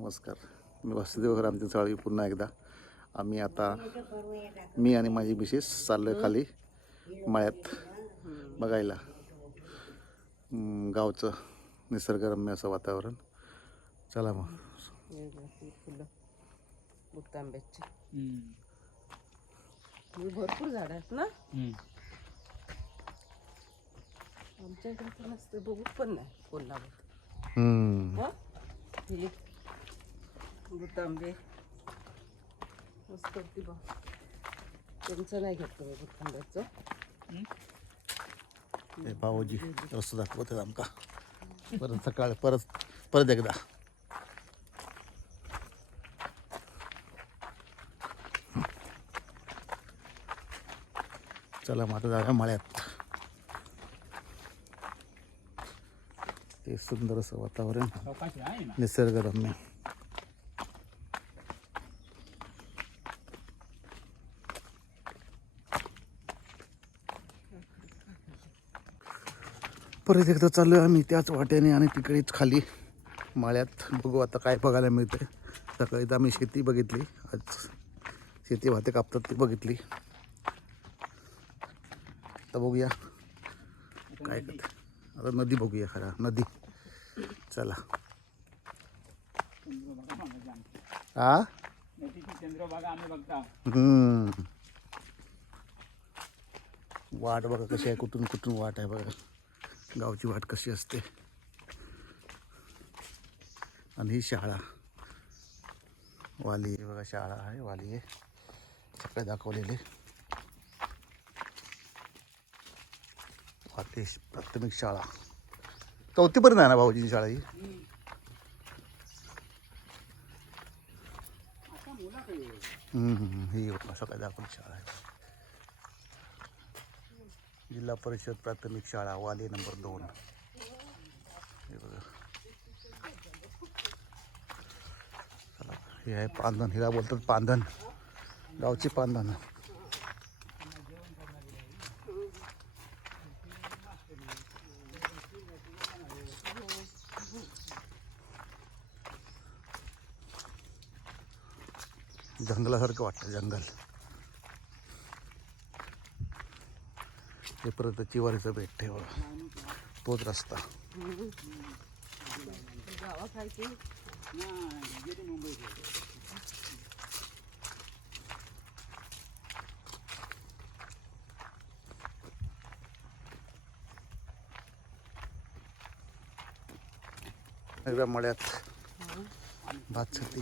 नमस्कार. मी वासुदेव रामजी चाळी पुन्हा एकदा. आम्ही आता मी आणि माझी मिसेस चाललो आहे खाली मळ्यात बघायला. गावचं निसर्गरम्य असं वातावरण. चला मग. भरपूर झाड आहेत ना? आमच्या इकडे तर नसते बघूच पण नाही कोल्हापूर. बुट्टांबे मस्त होती बा त्यांचं नाही घेतलं मी हे भाऊजी रस्ता दाखवत आमका. परत सकाळ परत परत एकदा. चला आता जाऊया मळ्यात. ते सुंदर असं वातावरण. निसर्गरम्य. परत एकदा चाललो आहे आम्ही त्याच वाट्याने आणि तिकडेच खाली माळ्यात. बघू आता काय बघायला मिळतंय. सकाळी तर आम्ही शेती बघितली. आज शेती भाते कापतात ती बघितली. आता बघूया. काय करत आता नदी बघूया खरा. नदी. चला. हम्म. वाट बघा कशी आहे. कुठून कुठून वाट आहे बघा. गावची वाट कशी असते. आणि ही शाळा. वाली बघा शाळा आहे वाली आहे. सगळे दाखवलेले. वाटेश प्राथमिक शाळा. चौथीपर्यंत आहे ना भाऊजीची शाळा ही? हम्म, ही सगळ्या दाखवली शाळा आहे. जिल्हा परिषद प्राथमिक शाळा वाली नंबर दोन. हे बघा. हे आहे पांधन हिला बोलतात पांधन गावची पांधन जंगलासारखं वाटतं जंगल. हे परत चिवारीचं बेट ठेवा. तोच रस्ता. गावा मळ्यात भात छती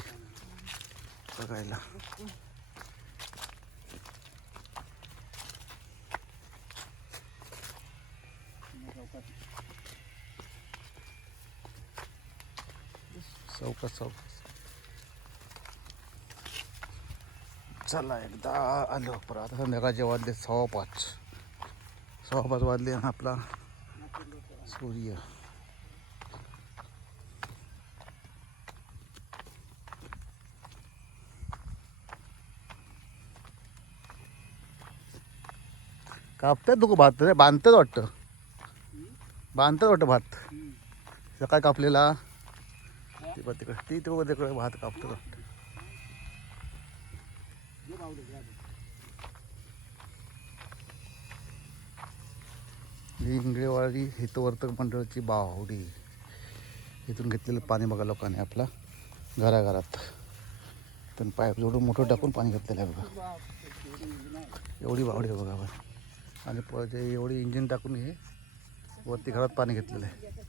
बघायला. चौकात चला एकदा आलो परत. आता संध्याकाळचे वाजले सव्वा पाच. सव्वा पाच वाजले आणि आपला सूर्य. कापतात दुख भात रे? बांधतात वाटतं. बांधतात वाटतं भात. सकाळी कापलेला. ती बघ तिकडे ती तिकडे तिकडे भात कापतो. ही इंगळेवाडी हितवर्तक मंडळाची बावडी इथून घेतलेलं पाणी बघा लोकांनी आपला घराघरात. तर पाईप जोडून मोठं टाकून पाणी घेतलेलं आहे बघा. एवढी बावडी आहे बघा बघा. आणि एवढी इंजिन टाकून हे वरती घरात पाणी घेतलेलं आहे.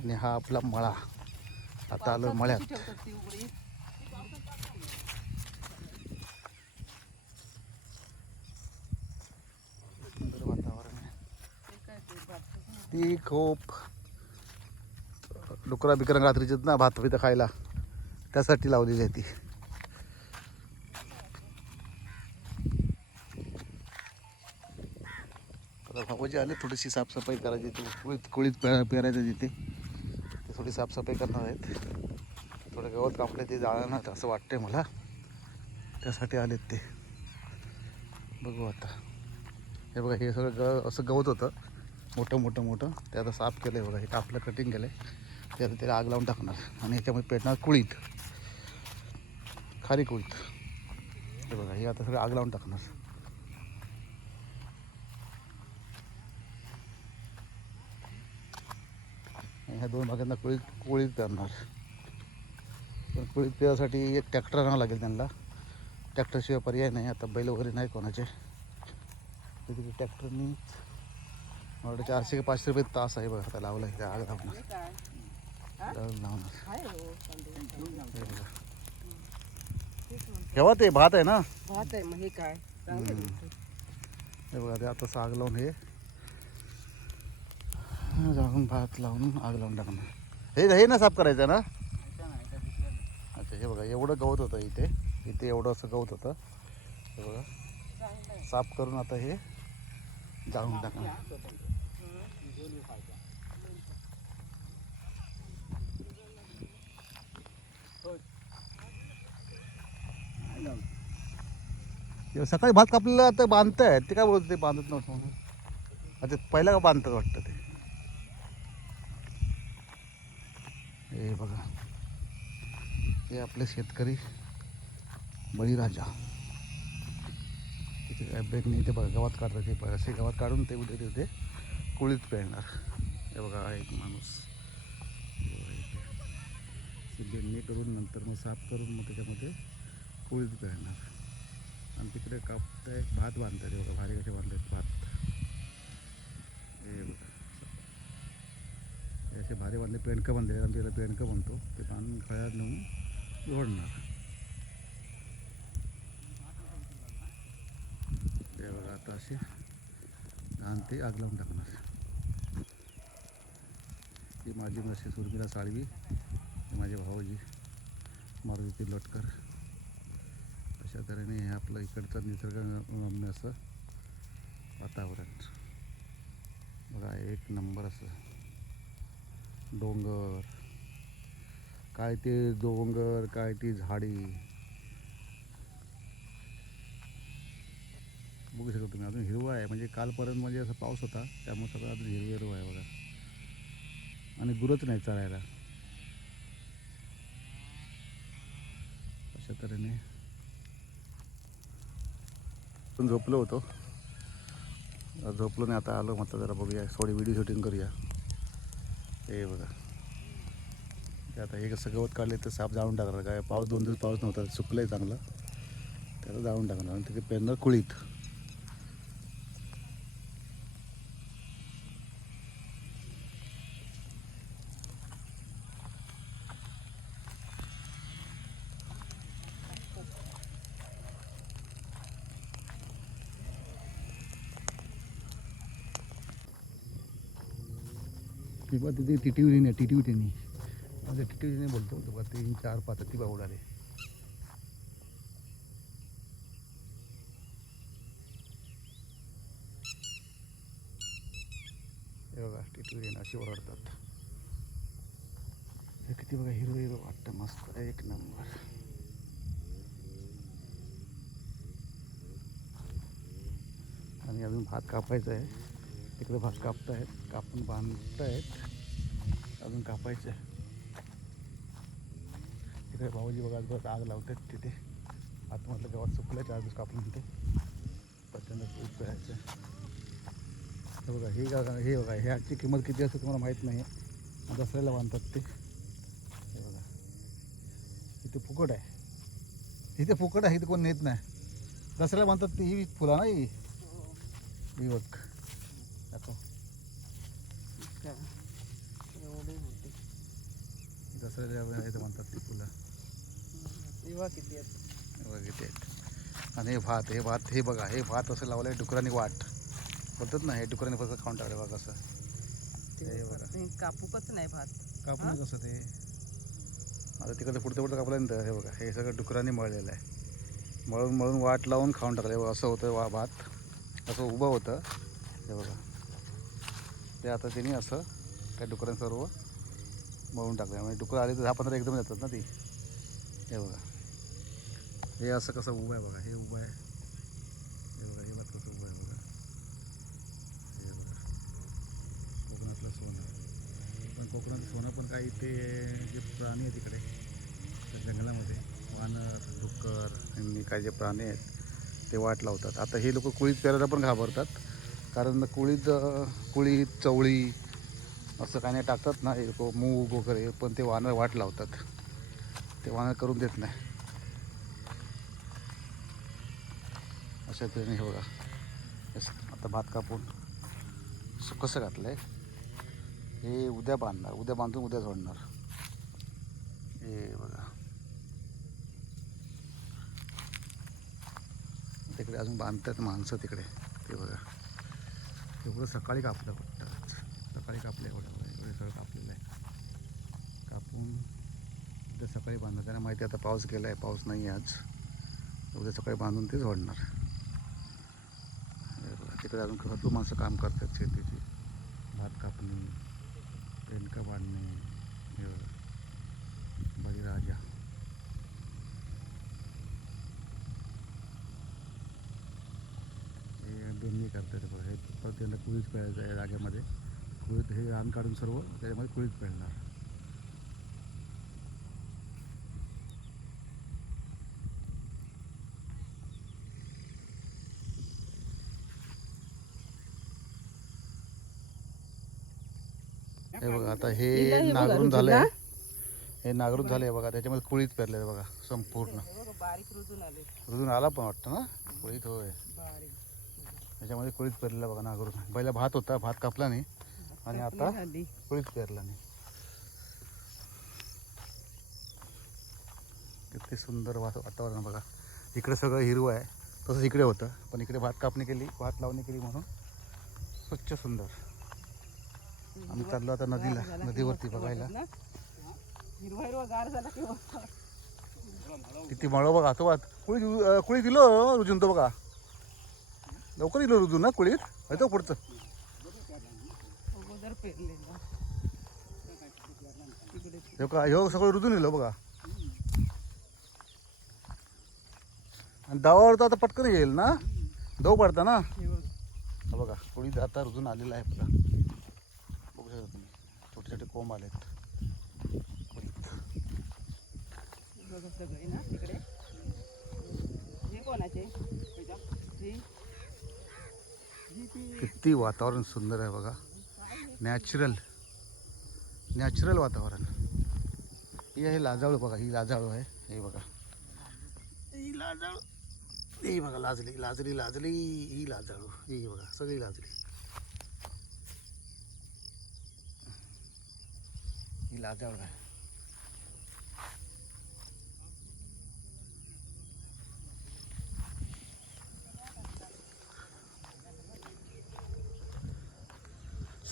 आणि हा आपला मळा. आता आलो मळ्यात. सुंदर वातावरण आहे. ते खूप डुकरा बिकरा रात्रीचे ना भात बित खायला. त्यासाठी लावलेली आहे ती. आता आले थोडीशी साफसफाई करायची ती कुळीत कुळीत पेरायचं तिथे. थोडी साफसफाई करणार आहेत. थोडं गवत कापलं ते जाळणार असं वाटतंय मला. त्यासाठी आलेत ते. बघू आता. हे बघा हे सगळं ग असं गवत होतं. मोठं मोठं मोठं. ते आता साफ केलं आहे बघा हे कापलं कटिंग केलं आहे आता त्याला आग लावून टाकणार. आणि याच्यामध्ये पेटणार कुळीत. खारी कुळीत हे बघा हे आता सगळं आग लावून टाकणार. ह्या दोन भागांना कुळीत कुळीत करणार. पण कुळीत पेरासाठी एक ट्रॅक्टर आणावं लागेल त्यांना. ट्रॅक्टरशिवाय पर्याय नाही आता बैल वगैरे नाही कोणाचे. तिथे ट्रॅक्टरनी मला चारशे का पाचशे रुपये तास आहे बघा आता लावला आहे आग लावणार. लावणार. हो. केव्हा ते भात आहे ना? भात आहे मग हे काय. हे बघा ते आता साग लावून हे जाऊन भात लावून आग लावून टाकणार. हे हे ना साफ करायचं ना? अच्छा हे बघा एवढं गवत होतं इथे. इथे एवढं असं गवत होतं. हे बघा. साफ करून आता हे जाळून टाकणार. हे सकाळी भात कापलेलं आता बांधताय ते काय बोलत ते बांधत नव्हतं. अच्छा पहिला का बांधतात वाटतं ते हे बघा हे आपले शेतकरी बळीराजा. तिथे काय ब्रेक नाही ते बघा गवत काढतात ते बघा असे काढून ते उद्या तिथे कुळीत पेळणार हे बघा एक माणूस. हे करून नंतर मग साफ करून मग त्याच्यामध्ये कुळीत पेळणार आणि तिकडे कापताय भात बांधतात हे बघा भारी कसे बांधतात भात. हे बघा. असे भारी बांधले पेंडकं बांधले आम्ही त्याला पेंडकं बांधतो ते बांधून खळ्यात नेऊन ओढणार. ते बघा आता असे घाण ते आग लावून टाकणार. ही माझी मशी सुरमीला साळवी माझे भाऊजी मारुती लोटकर. अशा तऱ्हेने हे आपलं इकडचं निसर्गरम्य असं वातावरण. बघा एक नंबर असं डोंगर. काय ते डोंगर काय ती झाडी. बघू शकता तुम्ही अजून हिरवं आहे. म्हणजे कालपर्यंत म्हणजे असं पाऊस होता त्यामुळे सगळं अजून हिरवं हिरवं आहे बघा. आणि गुरच नाही चालायला. अशा तऱ्हेने. पण झोपलो होतो. झोपलो नाही आता आलो म्हटलं जरा बघूया थोडी व्हिडिओ शूटिंग करूया. हे बघा. ते आता हे कसं गवत काढले तर साप जाळून टाकणार. काय पाऊस दोन दिवस पाऊस नव्हता सुकलं आहे चांगलं. त्याला जाळून टाकणार. आणि तिथे पेरणार कुळीत. ती बा तिथे टिटीवरी नाही म्हणजे माझं टिटीवरीने बोलतो बघा बा तीन चार पाच ती बा उडाले हे बघा टिटीवरीने अशी ओरडतात. हे किती बघा हिरो हिरो वाटतं मस्त एक नंबर. आणि अजून भात कापायचं आहे. तिकडे भात कापतायत कापून बांधत आहेत अजून कापायचं आहे. तिकडे भाऊजी बघा परत आग लावतात तिथे. आतमधलं गवत सुकलं चार दिवस कापलं तिथे प्रचंड खूप करायचं. हे बघा हे का हे बघा ह्याची किंमत किती असते तुम्हाला माहीत नाही दसऱ्याला बांधतात ते. हे बघा. इथे फुकट आहे. इथे फुकट आहे इथे कोण नेत नाही. दसऱ्याला बांधतात ती ही फुलं ना ही? ही बघ. दाखव. दसऱ्याला इथे म्हणतात ती फुलं. तेव्हा किती आहेत? हे बघा किती आहेत? आणि हे भात हे भात हे बघा हे भात असं लावलं आहे डुकरांनी वाट. बोलतात ना हे डुकरांनी फक्त खाऊन टाकलं बघा कसं. हे बघा. कापूकच नाही भात. कापून कसं ते. आता तिकडे पुढचं पुढचं कापलं ना हे बघा हे सगळं डुकरांनी मळलेलं आहे. मळून मळून वाट लावून खाऊन टाकलं बघा असं होतं वा भात. असं उभं होतं. हे बघा. ते आता त्यांनी असं त्या डुकरांनी सर्व मळून टाकलं म्हणजे डुकरं आली तर दहा पंधरा एकदम येतात ना ती. हे बघा. हे असं कसं उभं आहे बघा हे उभं आहे. हे बघा हे भात कसं उभं आहे बघा. हे बघा. कोकणातलं सोनं. पण कोकणात सोनं पण काही ते जे प्राणी आहेत तिकडे त्या जंगलामध्ये. वानर डुक्कर आणि काही जे प्राणी आहेत ते वाट लावतात. आता हे लोक कुळीत पेरायला पण घाबरतात. कारण कुळीत कुळी कुळीत चवळी असं काही नाही टाकतात ना हे लोक मूग वगैरे पण ते वानर वाट लावतात. ते वानर करून देत नाही. अशा तऱ्हेने हे बघा. आता भात कापून. असं कसं घातलं आहे हे उद्या बांधणार उद्या बांधून उद्या सोडणार हे बघा. तिकडे अजून बांधतात माणसं तिकडे. ते बघा. एवढं सकाळी कापलं पडतं सकाळी कापलं एवढं एवढं सगळं कापलेलं आहे. कापून उद्या सकाळी बांधणार. त्यांना माहिती आता पाऊस गेला आहे पाऊस नाही आहे आज. उद्या सकाळी बांधून ते झोडणार तिकडे अजून भरपूर माणसं काम करतात शेतीची. भात कापणी पेनका बांधणे हे बळीराजा. हे दोन्ही करतात बघा. हे परत त्यांना कुळीच पेळायचं आहे जागेमध्ये कुळीत हे रान काढून सर्व त्याच्यामध्ये कुळीत पेळणार हे बघा आता हे नागरून. झालंय. हे नागरून झालंय बघा त्याच्यामध्ये कुळीत पेरले बघा संपूर्ण. रुजून आले. पण वाटतं ना? कुळीत होय. त्याच्यामध्ये कुळीत पेरलेला बघा नागरून. पहिला भात होता भात कापला नाही. आणि आता. कुळीत पेरला नाही. किती सुंदर वात वातावरण बघा. इकडे सगळं हिरवं आहे. तसंच इकडे होतं पण इकडे भात कापणी केली भात लावणी केली म्हणून. स्वच्छ सुंदर. आम्ही चाललो आता नदीला नदीवरती बघायला? हिरवा हिरवा गार झाला. किती मळं बघा तो कुळी कुळी दिलं रुजून तो बघा. लवकर दिलं रुजून ना कुळीत तो पुढचं. हे का ह्यो सगळं रुजून दिलं बघा. आणि दावावर तर आता पटकन येईल ना? दव पडता ना? हे बघ. कुळीत आता रुजून आलेला आहे आपला बघू. छोटे कोंब आलेत. सगळे ना तिकडे हे कोणाचे किती वातावरण सुंदर आहे बघा. नॅचरल नॅचरल वातावरण. ही आहे लाजाळू बघा ही लाजाळू आहे. हे बघा. ही लाजाळू. ही बघा लाजली लाजली लाजली. ही लाजाळू. ही बघा सगळी लाजली. ही लाजाळू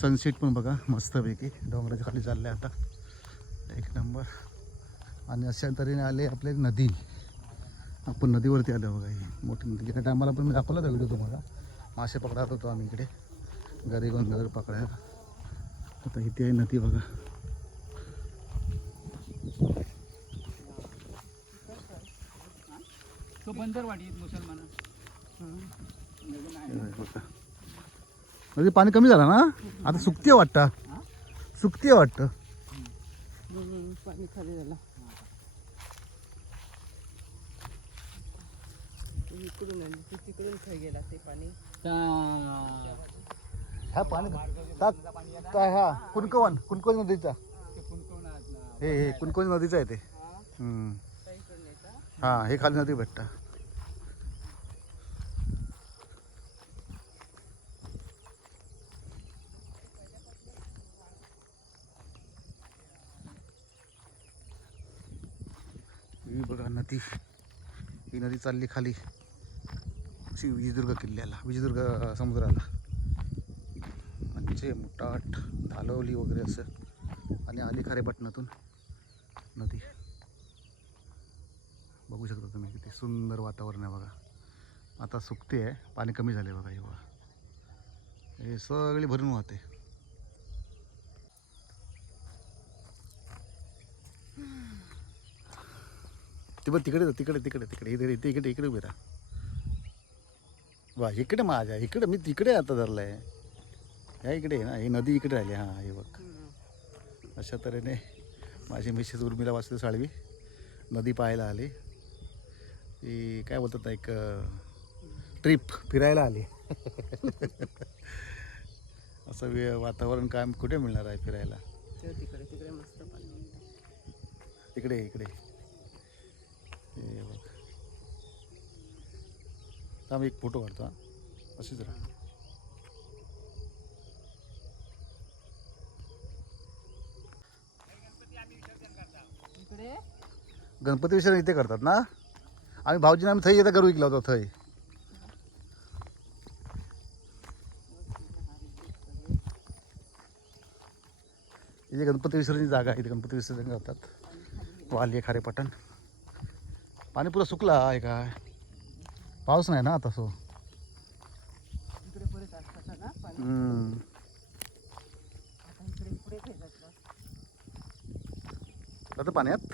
सनसेट पण बघा मस्तपैकी. डोंगराच्या खाली चाललं आता. एक नंबर आणि अशा तऱ्हेने आले आपले नदी. आपण नदीवरती आलो बघा. ही मोठी नदी. त्या टायमाला पण मी दाखवला होता व्हिडिओ तुम्हाला. मासे पकडत होतो आम्ही इकडे. घरी घेऊन पकडायला. आता इथे आहे नदी बघा. तो बंदर मुसलमान. नदी पाणी कमी झालं ना? आता सुकते वाटतं. सुकते वाटतं. पाणी खाली झालं ते इकडून आली ते तिकडून खाई गेला ते पाणी ह्या पाणी का- काय हा? कुणकवन कुणकवन नदीचा. हे हे कुणकवन नदीचा आहे ते. हा हे खाली नदी भेटतं. ही नदी ही नदी चालली खाली. अशी विजयदुर्ग किल्ल्याला विजयदुर्ग समुद्राला. म्हणजे मुटाट धालवली वगैरे असं. आणि आली खारेपटणातून नदी. बघू शकता तुम्ही किती सुंदर वातावरण आहे बघा. आता सुकते आहे पाणी कमी झाले बघा हे बघा हे सगळी भरून वाहते. ते बघ तिकडे तिकडे तिकडे तिकडे इकडे इथे इकडे इकडे उभे राहा. वा इकडे माझ्या इकडे मी तिकडे आता धरलं आहे ह्या इकडे आहे ना ही नदी इकडे आली हां हे बघ. अशा तऱ्हेने माझी मिसेस उर्मिला वासुदेव साळवी नदी पाहायला आली. ती काय बोलतात ना, एक ट्रिप फिरायला आली. असं वे वातावरण काय कुठे मिळणार आहे फिरायला? तिकडे तिकडे मस्त इकडे. हे बघ. थांब एक फोटो काढतो हा. अशीच राहा. गणपती विसर्जन इथे करतात ना? आम्ही भाऊजीने आम्ही थंय येतं करू विकला होता थंय. इथे गणपती विसर्जन जागा आहे इथे गणपती विसर्जन करतात. वाली खारेपटण पाणी पुरं सुकला आहे काय? पाऊस नाही ना आता सो. आता पाण्यात?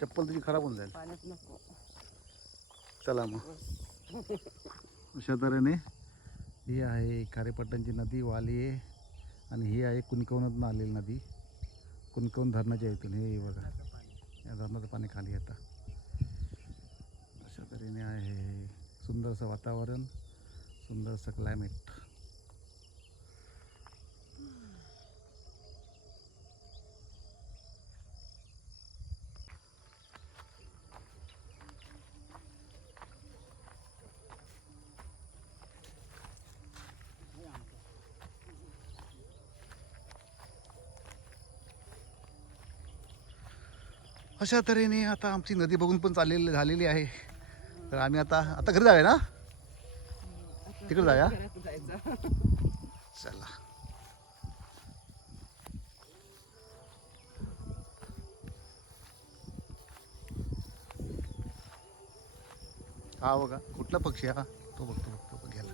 चप्पल तुझी खराब होऊन जाईल. चला मग. अशा तऱ्हेने ही आहे खारेपट्टणची नदी वाली आहे. आणि ही आहे कुणकवनातून आलेली नदी. कुणकवन धरणाच्या इथून हे बघा. या धरणाचं पाणी खाली येतं तऱ्हेने आहे सुंदरसं वातावरण सुंदरसं क्लायमेट अशा तऱ्हेने आता आमची नदी बघून पण चाललेली झालेली आहे. तर आम्ही आता आता घरी जाऊया ना? तिकडे जाऊया? चला. हा बघा कुठला पक्षी हा? तो बघतो बघतो घ्यायला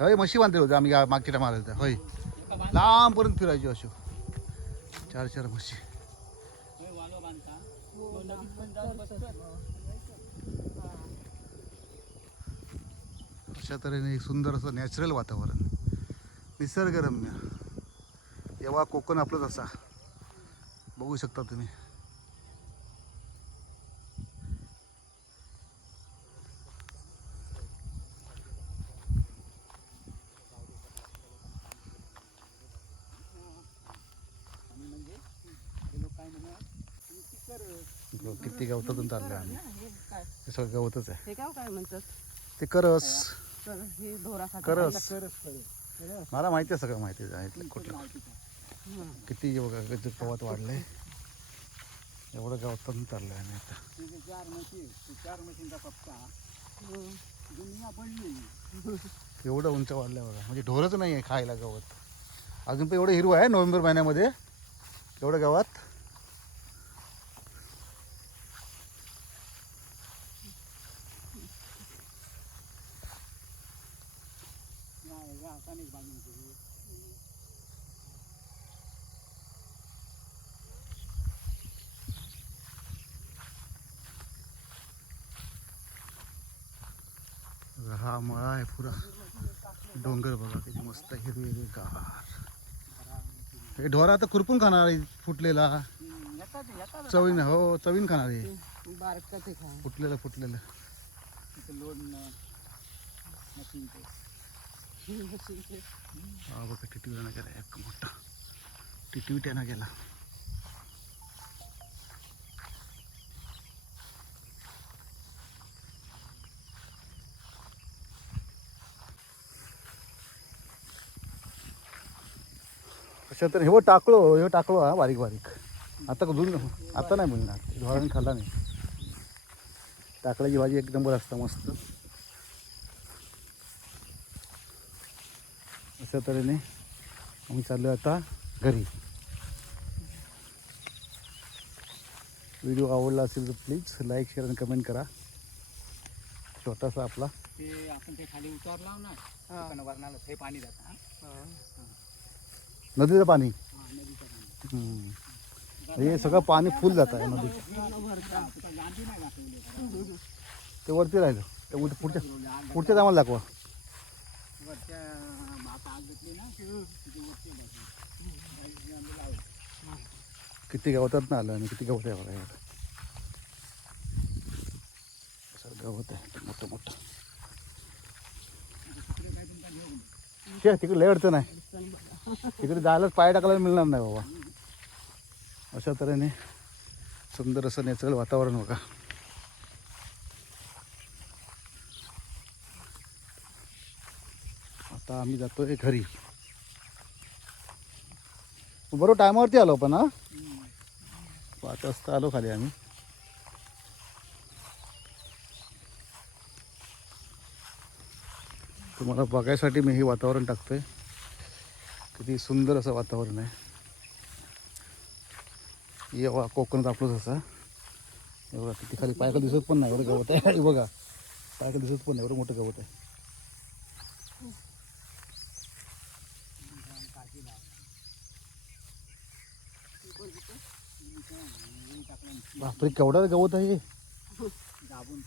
होय म्हशी बांधले होते आम्ही मागच्या टायमाला होत्या होय. लांबपर्यंत फिरायची अशो. चार चार म्हशी हे वालो बांधता तो नदीत पण जाऊन बसतो अशा तऱ्हेने एक सुंदर असं नॅचरल वातावरण. निसर्गरम्य. तेव्हा कोकण आपलंच असा. बघू शकता तुम्ही. किती गवतातून चाललं आम्ही. हे सगळं गवतच आहे. हे ते करस. तर हे ढोरा खातात करस करच करे मला माहिती आहे सगळं माहिती आहे कुठलं. हं. किती बघा किती गवत वाढलंय एवढं गवतातून चाललं आहे आता. चार ते चार म्हशींचा पप्पा. दुनिया पडली. एवढं उंच वाढलं बघा. म्हणजे ढोरच नाही आहे खायला गवत. अजून पण एवढं हिरवं आहे नोव्हेंबर महिन्यामध्ये. एवढं गवत नाही या हातानेच बांधून ठेवली. हा मळा आहे पुरा. डोंगर बघा किती मस्त हिरवे गार हे ढोरा आता खुरपून खाणार आहे फुटलेला. चवीन हो चवीन खाणार आहे. फुटलेलं फुटलेलं. हा बघा टिटवीला गेला एक मोठा. टिटवी त्यानं गेला. अशा तर हे टाकलो हे टाकलो हा बारीक बारीक. आता धुवून आता नाही मिळणार धोरण खाल्ला नाही. टाकल्याची भाजी एक नंबर असता मस्त. अशा तऱ्हेने आम्ही चाललो आता घरी. व्हिडिओ आवडला असेल तर प्लीज लाईक शेअर आणि कमेंट करा. छोटासा आपला. ते आपण ते खाली उतारलाव ना हा. वरणाला ते पाणी जातं. नदीचं पाणी हा, नदीचं पाणी हम्म. हे सगळं पाणी फुल जात आहे नदीत हा, तिथं गांधी नाही दाखवले खरं. ते वरती राहिलं ते उलट पुढच्या पुढच्याच आम्हाला दाखवा वरच्या आता आग घेतली ना तिथे वरती बसली. किती गवतात ना आलं आणि किती गवत आहे बघा यात. असं गवत आहे मोठं मोठं शे तिकडे लय अडचण आहे तिकडे जायलाच पाय टाकायला मिळणार नाही बाबा. अशा तऱ्हेने सुंदर असं नॅचरल वातावरण बघा. आता आम्ही जातोय घरी. बरोबर टायमावरती आलो पण हा? पाच वाजता आलो खाली आम्ही. तुम्हाला बघायसाठी मी हे वातावरण टाकतोय. किती सुंदर असं वातावरण आहे. येवा बघा कोकणात आपलंच असं. हे बघा किती खाली पायका दिसत पण नाही एवढं गवत आहे. बघा पायका दिसत पण नाही एवढं मोठं गवत आहे. बापरे केवढं गवत आहे दाबून